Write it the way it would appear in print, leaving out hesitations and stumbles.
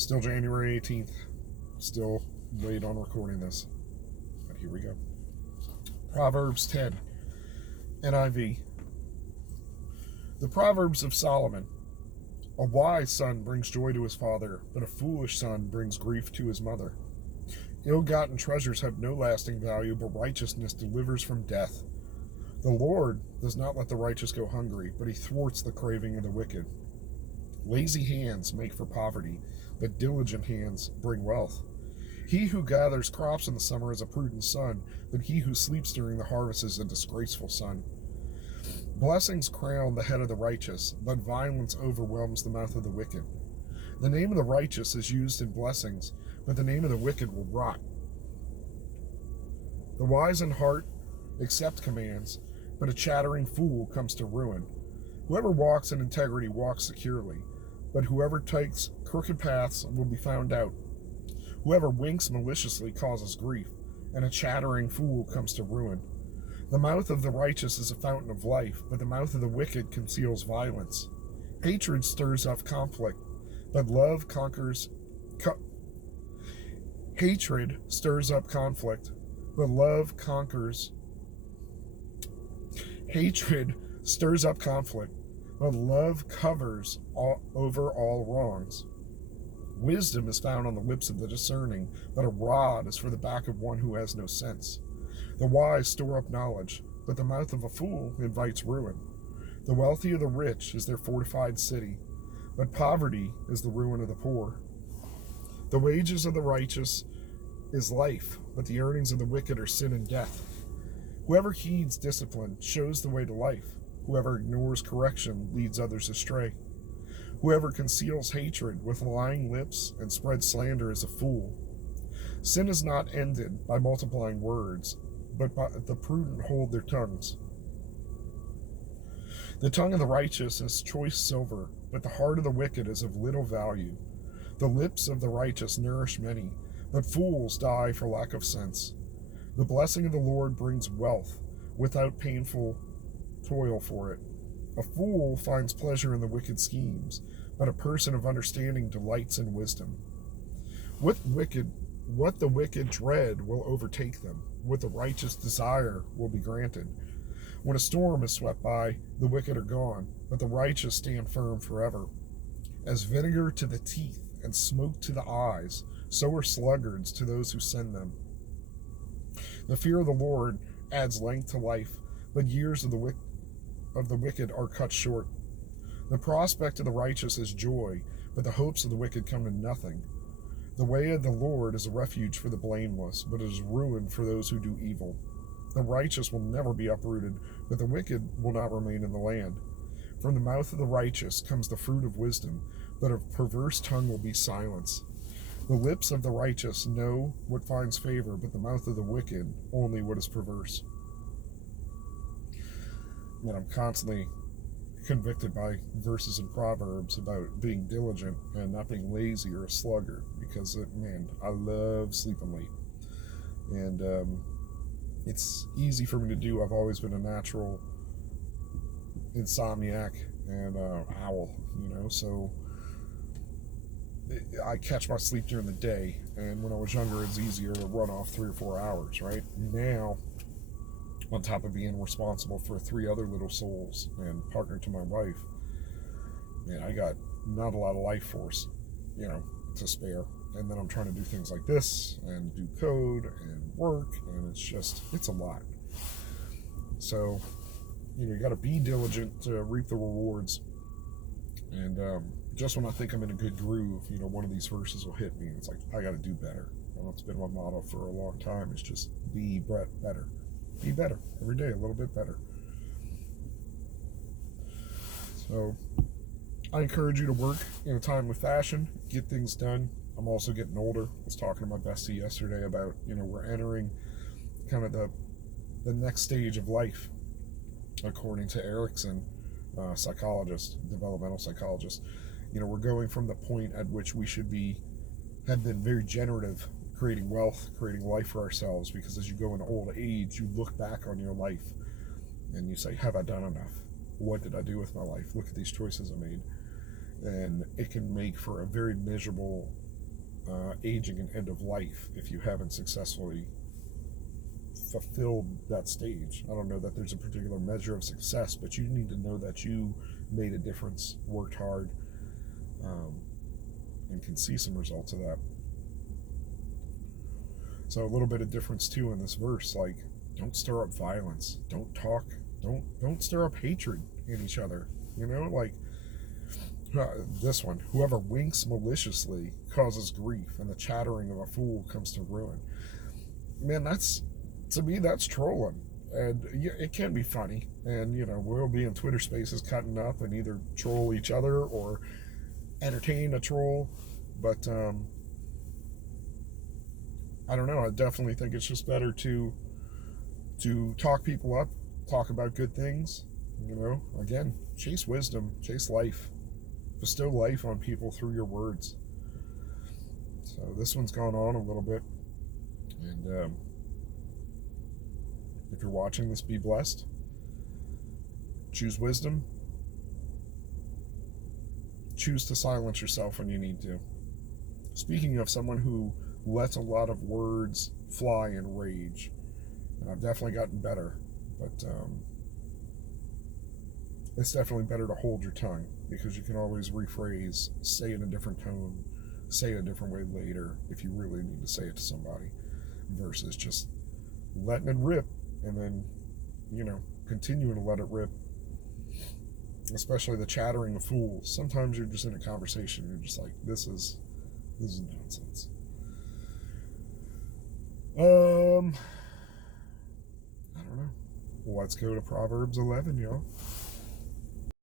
Still January 18th. Still late on recording this. But here we go. Proverbs 10. NIV. The Proverbs of Solomon. A wise son brings joy to his father, but a foolish son brings grief to his mother. Ill-gotten treasures have no lasting value, but righteousness delivers from death. The Lord does not let the righteous go hungry, but he thwarts the craving of the wicked. Lazy hands make for poverty, but diligent hands bring wealth. He who gathers crops in the summer is a prudent son, but he who sleeps during the harvest is a disgraceful son. Blessings crown the head of the righteous, but violence overwhelms the mouth of the wicked. The name of the righteous is used in blessings, but the name of the wicked will rot. The wise in heart accept commands, but a chattering fool comes to ruin. Whoever walks in integrity walks securely, but whoever takes crooked paths will be found out. Whoever winks maliciously causes grief, and a chattering fool comes to ruin. The mouth of the righteous is a fountain of life, but the mouth of the wicked conceals violence. Hatred stirs up conflict, but love conquers. Hatred stirs up conflict, but love conquers. Hatred stirs up conflict, but love covers over all wrongs. Wisdom is found on the lips of the discerning, but a rod is for the back of one who has no sense. The wise store up knowledge, but the mouth of a fool invites ruin. The wealthy of the rich is their fortified city, but poverty is the ruin of the poor. The wages of the righteous is life, but the earnings of the wicked are sin and death. Whoever heeds discipline shows the way to life. Whoever ignores correction leads others astray. Whoever conceals hatred with lying lips and spreads slander is a fool. Sin is not ended by multiplying words, but the prudent hold their tongues. The tongue of the righteous is choice silver, but the heart of the wicked is of little value. The lips of the righteous nourish many, but fools die for lack of sense. The blessing of the Lord brings wealth without painful toil for it. A fool finds pleasure in the wicked schemes, but a person of understanding delights in wisdom. What the wicked dread will overtake them. What the righteous desire will be granted. When a storm is swept by, the wicked are gone, but the righteous stand firm forever. As vinegar to the teeth and smoke to the eyes, so are sluggards to those who send them. The fear of the Lord adds length to life, but years of the wicked are cut short. The prospect of the righteous is joy, but the hopes of the wicked come to nothing. The way of the Lord is a refuge for the blameless, but it is ruin for those who do evil. The righteous will never be uprooted, but the wicked will not remain in the land. From the mouth of the righteous comes the fruit of wisdom, but a perverse tongue will be silence. The lips of the righteous know what finds favor, but the mouth of the wicked only what is perverse. And I'm constantly convicted by verses in Proverbs about being diligent and not being lazy or a sluggard, because I love sleeping late, and it's easy for me to do. I've always been a natural insomniac and owl, so I catch my sleep during the day, and when I was younger it's easier to run off 3 or 4 hours. Right now, on top of being responsible for 3 other little souls and partner to my wife, man, I got not a lot of life force, to spare. And then I'm trying to do things like this and do code and work, and it's a lot. So, you got to be diligent to reap the rewards. And just when I think I'm in a good groove, one of these verses will hit me, and it's like, I got to do better. And it's been my motto for a long time. It's just be better. Be better every day, a little bit better. So I encourage you to work in a timely fashion, get things done. I'm also getting older. I was talking to my bestie yesterday about, we're entering kind of the next stage of life, according to Erickson, developmental psychologist. We're going from the point at which we have been very generative, creating wealth, creating life for ourselves, because as you go into old age, you look back on your life and you say, have I done enough? What did I do with my life? Look at these choices I made. And it can make for a very miserable aging and end of life if you haven't successfully fulfilled that stage. I don't know that there's a particular measure of success, but you need to know that you made a difference, worked hard, and can see some results of that. So a little bit of difference too in this verse, like don't stir up violence, don't stir up hatred in each other. Like this one, whoever winks maliciously causes grief, and the chattering of a fool comes to ruin. Man, to me that's trolling, and it can be funny, and we'll be in Twitter spaces cutting up and either troll each other or entertain a troll, but I don't know. I definitely think it's just better to talk people up, talk about good things. Again, chase wisdom, chase life, bestow life on people through your words. So this one's gone on a little bit, and if you're watching this, be blessed. Choose wisdom. Choose to silence yourself when you need to. Speaking of someone who lets a lot of words fly in rage, and I've definitely gotten better, but it's definitely better to hold your tongue, because you can always rephrase, say it in a different tone, say it a different way later if you really need to say it to somebody, versus just letting it rip and then continuing to let it rip. Especially the chattering of fools. Sometimes you're just in a conversation and you're just like, this is nonsense. I don't know. Well, let's go to Proverbs 11, y'all.